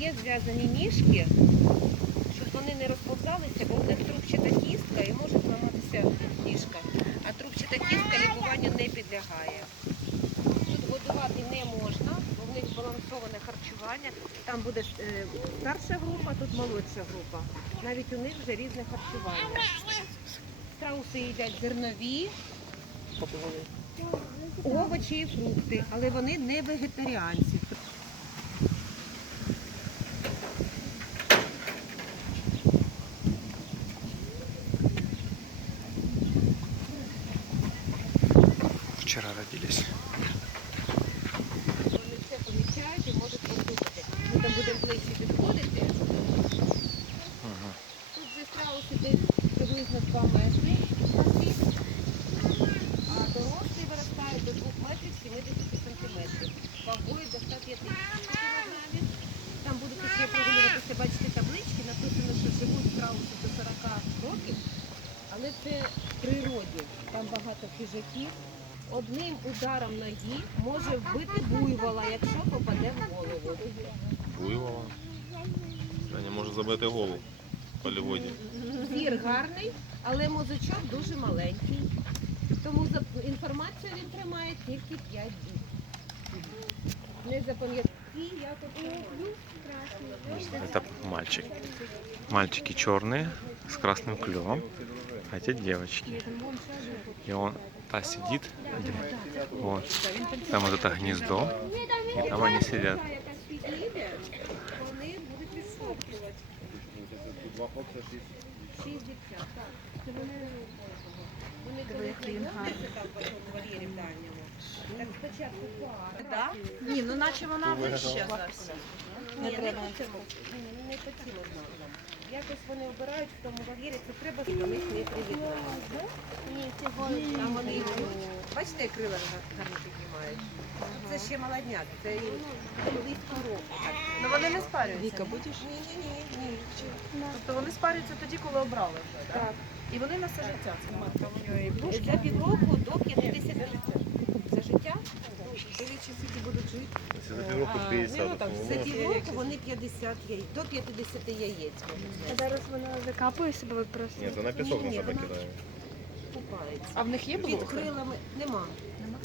є зв'язані ніжки, щоб вони не розповзалися, бо в них трубчата кістка і може зламатися ніжка. А трубчата кістка лікуванню не підлягає. Тут годувати не можна, бо в них збалансоване харчування. Там буде е, старша група, тут молодша група. Навіть у них вже різне харчування. Страуси їдять зернові, овочі і фрукти, але вони не вегетаріанці. Вчера родились. Ми будемо ближче підходити. Ага. Тут же страуси десь приблизно 2 метри а дорослі виростають до 2 метрів 70 сантиметрів. Вагою до 150 кілограмів. Там будете ще бачите таблички, написано, що живуть страуси до 40 років, але це в природі. Там багато хижаків. Одним ударом ноги може вбити буйвола, якщо попаде в голову. Буйвола. Саня може забити голову в поліводі. Зір гарний, але мозочок дуже маленький. Тому за- інформацію він тримає тільки 5 днів. Не роблю. Это мальчик. Мальчики черные с красным клювом, а эти девочки. И он та сидит, вот, там вот это гнездо, и там они сидят. Яка підійде, вони будуть відсовкувати. Шість дівчат, так. Це вони вони коли знайомляться там в одному вольєрі в дальньому. Так спочатку пара. Ні, ну наче вона вища зараз. Ні, не треба. не по знакам. Якось вони обирають в тому вольєрі, це треба, щоб них не привітати. Там вони йдуть. Бачите, як крила гарно піднімають. Це ще молодняк, це їм близько року. Ну вони не спарюються. Віка, будеш? Ні, ні, ні, ні. Тобто вони спарюються тоді, коли обрали вже, так? Так. І вони на все життя. Це матка у нього і За півроку до 50 За життя? Дивіться, скільки будуть жити. Якщо за півроку 50, ну, так, за півроку вони 50 яєць, до 50 яєць можуть знести. Зараз вона закапує себе просто. Ні, це на пісок на Ні, себе вона- кидає. Купається. А в них є Під крилами нема.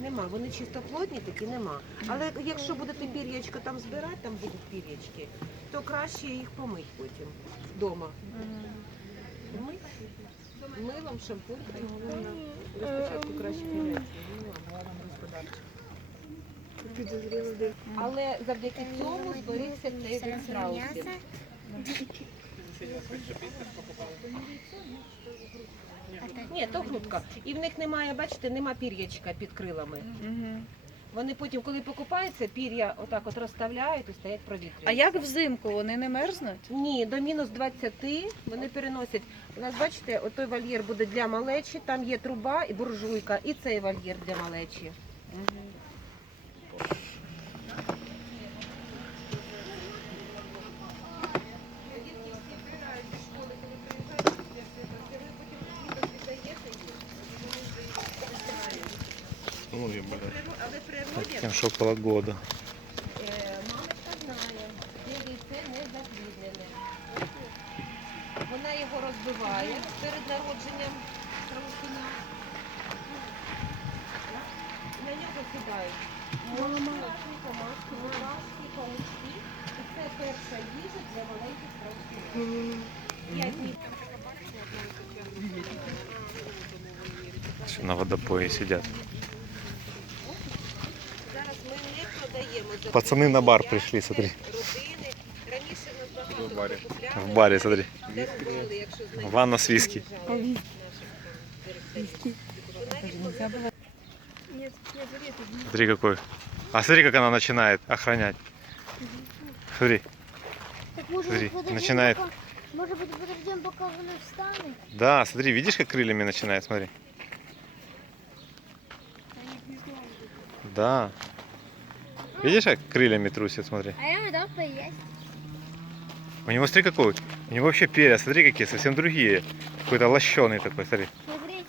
Нема, вони чистоплотні такі нема. Але якщо будете пір'ячко там збирати, там будуть пір'ячки, то краще їх помить потім вдома. Милом, шампунькою. Спочатку краще помити. Але завдяки цьому зберігся цей вид страусів. Ні, то грудка. І в них немає, бачите, нема пір'ячка під крилами. Вони потім, коли покупаються, пір'я отак от розставляють і стоять провітрюють. А як взимку вони не мерзнуть? Ні, до мінус 20 вони переносять. У нас, бачите, отой вольєр буде для малечі, там є труба і буржуйка, і цей вольєр для малечі. Ну, Але природі Тем, что года. Мамочка знає, де яйце не запліднене. Вона його розбиває перед народженням страусина. На нього сідають мошки, комашки, мурашки, паучки. І це перша їжа для маленьких страусинів. П'ять днів. На водопое сидят. Зараз ми не продаємо. за Пацаны на бар Я, пришли, смотри. Родини. Раніше нас багато В барі. хто купляли. В баре, смотри. Дарували, якщо знайдуть. Ванна с виски. Наших там директорів. Нет, нет, смотри, это Смотри какой. А смотри, как она начинает охранять. Смотри, Так может Смотри, быть, подождем, начинает. пока- Может быть, подождем, пока вони встануть? да, смотри, видишь, как крыльями начинает, смотри. Да. Видишь, как крыльями трусит, смотри. А я дам поесть. У него, смотри, какой. У него вообще перья, смотри, какие, совсем другие. Какой-то лощеный такой, смотри. Смотрите.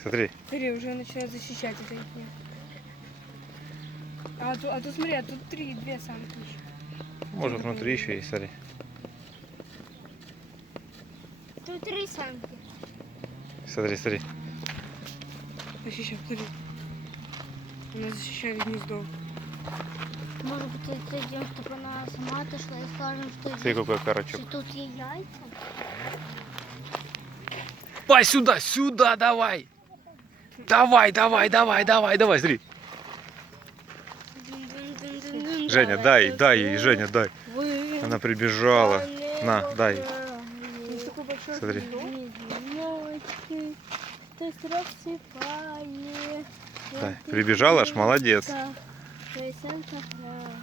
Смотри. Смотри, уже начинает защищать это их. А тут, а тут смотри, а тут три, две самки еще. Может внутри еще есть, смотри. Тут три самки. Смотри, смотри. Защищай, смотри. Она защищает гнездо. Может быть, отойдем, чтобы она сама отошла и скажем, что, Смотри, какой карачок. что тут есть яйца. Пай сюда, сюда, давай. Давай, давай, давай, давай, давай, смотри. Женя, дай, дай ей, Женя, дай. Она прибежала. На, дай. Смотри. Дай. Прибежала аж, молодец. Veysel Kahraman.